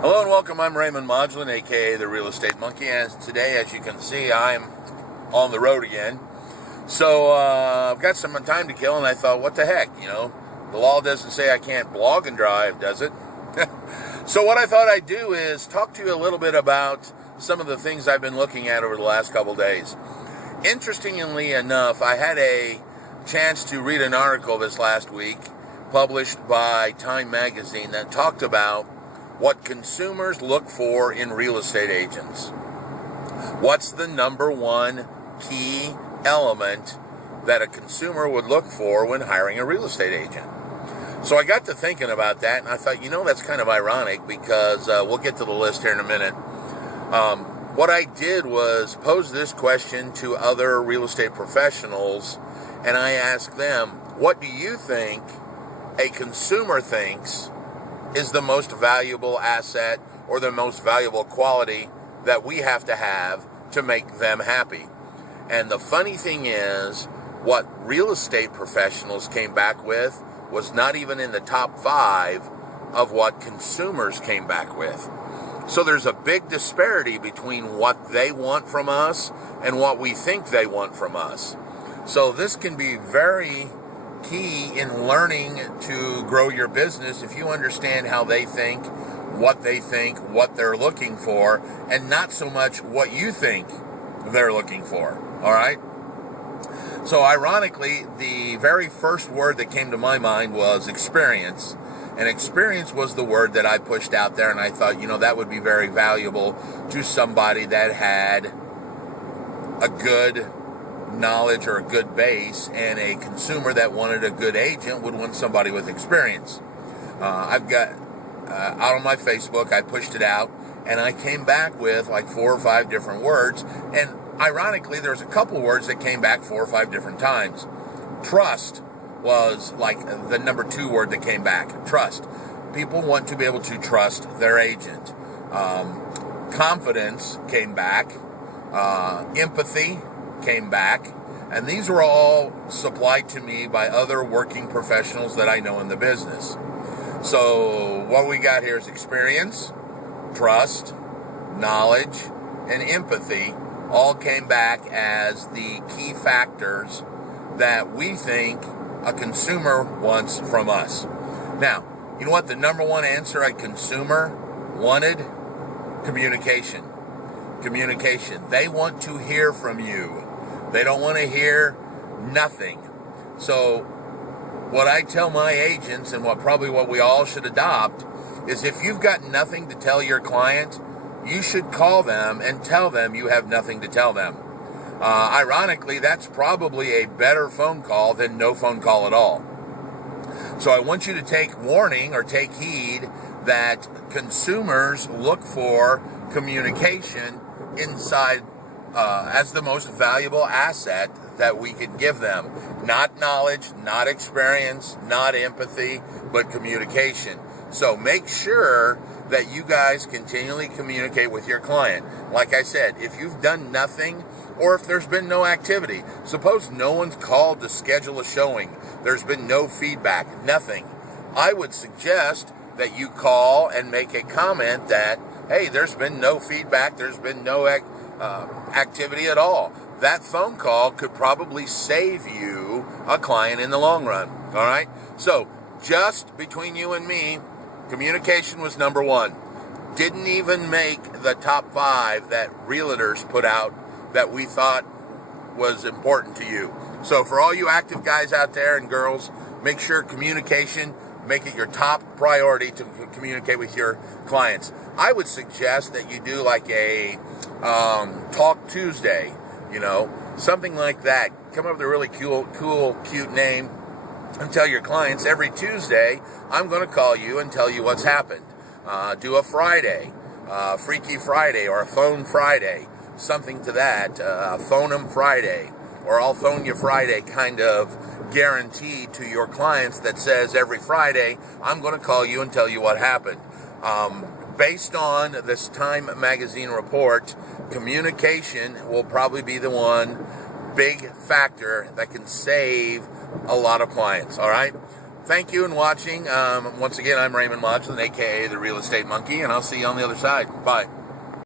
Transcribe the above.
Hello and welcome. I'm Raymond Modulin, aka the Real Estate Monkey, and today, as you can see, I'm on the road again. So I've got some time to kill, and I thought, what the heck, the law doesn't say I can't blog and drive, does it? So what I thought I'd do is talk to you a little bit about some of the things I've been looking at over the last couple days. Interestingly enough, I had a chance to read an article this last week published by Time Magazine that talked about what consumers look for in real estate agents. What's the number one key element that a consumer would look for when hiring a real estate agent? So I got to thinking about that, and I thought, that's kind of ironic because we'll get to the list here in a minute. What I did was pose this question to other real estate professionals, and I asked them, what do you think a consumer thinks is the most valuable asset or the most valuable quality that we have to make them happy? And the funny thing is, what real estate professionals came back with was not even in the top 5 of what consumers came back with. So there's a big disparity between what they want from us and what we think they want from us. So this can be very key in learning to grow your business if you understand how they think, what they're looking for, and not so much what you think they're looking for. All right? So ironically, the very first word that came to my mind was experience. And experience was the word that I pushed out there, and I thought, that would be very valuable to somebody that had a good knowledge or a good base, and a consumer that wanted a good agent would want somebody with experience. I've got out on my Facebook, I pushed it out, and I came back with like 4 or 5 different words, and ironically there's a couple words that came back 4 or 5 different times. Trust was like the number 2 word that came back. Trust. People want to be able to trust their agent. Confidence came back. Empathy came back, and these were all supplied to me by other working professionals that I know in the business. So what we got here is experience, trust, knowledge, and empathy all came back as the key factors that we think a consumer wants from us. Now, you know what the number one answer a consumer wanted? Communication. Communication. They want to hear from you. They don't want to hear nothing. So what I tell my agents, and what we all should adopt, is if you've got nothing to tell your client, you should call them and tell them you have nothing to tell them. Ironically, that's probably a better phone call than no phone call at all. So I want you to take warning or take heed that consumers look for communication inside as the most valuable asset that we can give them. Not knowledge, not experience, not empathy, but communication. So make sure that you guys continually communicate with your client. Like I said, if you've done nothing, or if there's been no activity, suppose no one's called to schedule a showing, there's been no feedback, nothing, I would suggest that you call and make a comment that, hey, there's been no feedback, there's been no activity at all. That phone call could probably save you a client in the long run. All right? So, just between you and me, communication was number 1. Didn't even make the top 5 that realtors put out that we thought was important to you. So for all you active guys out there and girls, make sure communication, make it your top priority to communicate with your clients. I would suggest that you do like a Talk Tuesday, something like that. Come up with a really cool, cute name and tell your clients every Tuesday, I'm going to call you and tell you what's happened. Do a Friday, Freaky Friday or a Phone Friday, something to that, Phone 'em Friday, or I'll phone you Friday kind of guarantee to your clients that says every Friday, I'm going to call you and tell you what happened. Based on this Time Magazine report, communication will probably be the one big factor that can save a lot of clients, all right? thank you and watching. Once again, I'm Raymond Modulin, a.k.a. the Real Estate Monkey, and I'll see you on the other side. Bye.